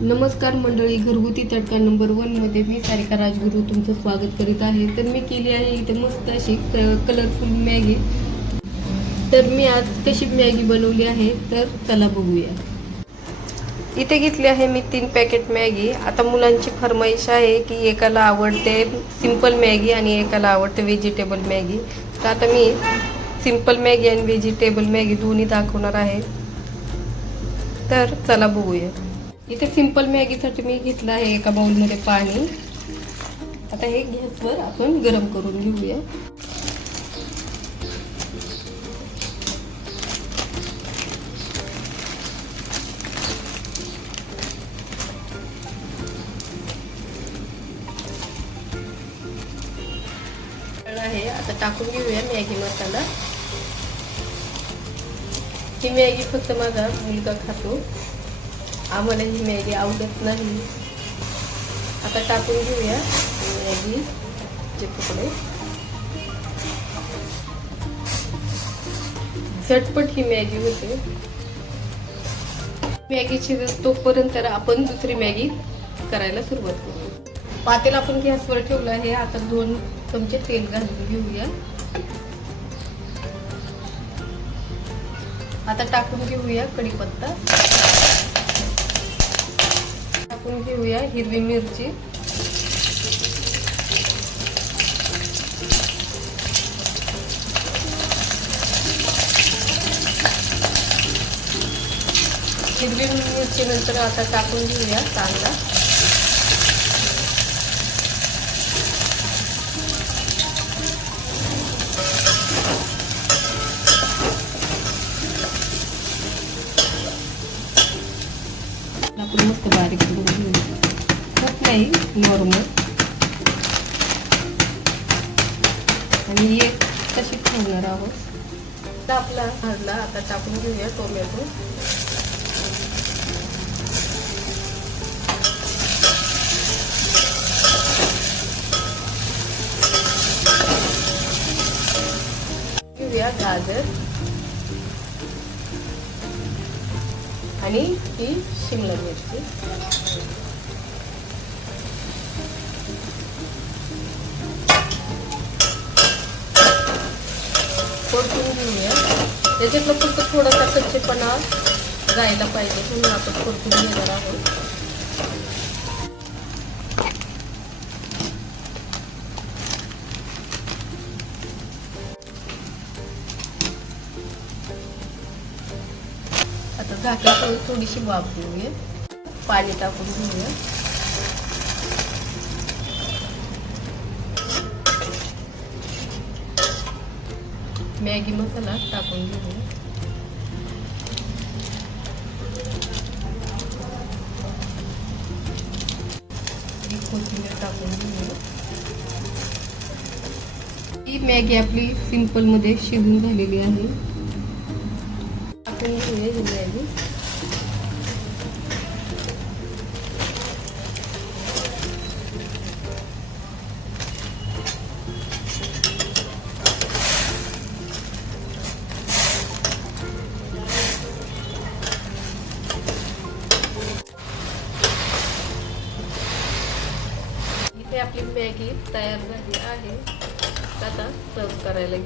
नमस्कार मंडळी घरगुती तडका नंबर वनमध्ये मी सारिका राजगुरू तुमचं स्वागत करीत आहे. तर मी केली आहे इथे मस्त अशी कलरफुल मॅगी. तर मी आज कशी मॅगी बनवली आहे तर चला बघूया. इथे घेतली आहे मी तीन पॅकेट मॅगी. आता मुलांची फरमाईश आहे की एकाला आवडते सिंपल मॅगी आणि एकाला आवडते व्हेजिटेबल मॅगी. तर आता मी सिंपल मॅगी आणि व्हेजिटेबल मॅगी दोन्ही दाखवणार आहे. तर चला बघूया. इथे सिंपल मॅगीसाठी मी घेतलं आहे एका बाउलमध्ये पाणी. आता हे गॅसवर आपण गरम करून घेऊया. आहे आता टाकून घेऊया मॅगी मसाला. ही मॅगी फक्त माझा मुलगा खातो. आम्हाला ही मॅगी आवडत नाही. आता टाकून घेऊया मॅगी चे तुकडे. झटपट ही मॅगी होते. मॅगी शिजत तोपर्यंत आपण दुसरी मॅगी करायला सुरुवात करू पातेला आपण गॅसवर ठेवलं आहे. आता दोन चमचे तेल घालून घेऊया. आता टाकून घेऊया कढीपत्ता. टाकून घेऊया हिरवी मिरची. हिरवी मिरची नंतर आता टाकून घेऊया कांदा. आपण मस्त बारीक करून घेऊ. खूप नाही नॉर्मल आणि एक तशी ठेवणार आहोत. आपला भाजला आता टाकून घेऊया टोमॅटो. घेऊया गाजर. आणि ही शिमला मिरची. परतून घेऊया. त्याच्यातलं फक्त थोडासा कच्चेपणा जायला पाहिजे म्हणून आपण परतून घेणार आहोत. आता झाकण थोडीशी वाफ घेऊया. पाणी टाकून घेऊया. मॅगी मसाला टाकून घेऊया. ही कोथिंबीर टाकून घेऊया. ही मॅगी आपली सिंपलमध्ये शिजून झालेली आहे. टाकून घेऊया ही मॅगी इथे आपली मॅगी तयार झाली आहे. आता सर्व करायला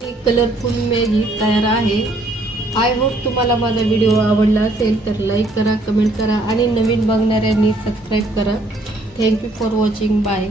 कलरफुल मॅगी तयार आहे. आय होप तुम्हाला माझा व्हिडिओ आवडला असेल तर लाईक करा कमेंट करा आणि नवीन बघणाऱ्यांनी सबस्क्राईब करा. Thank you for watching bye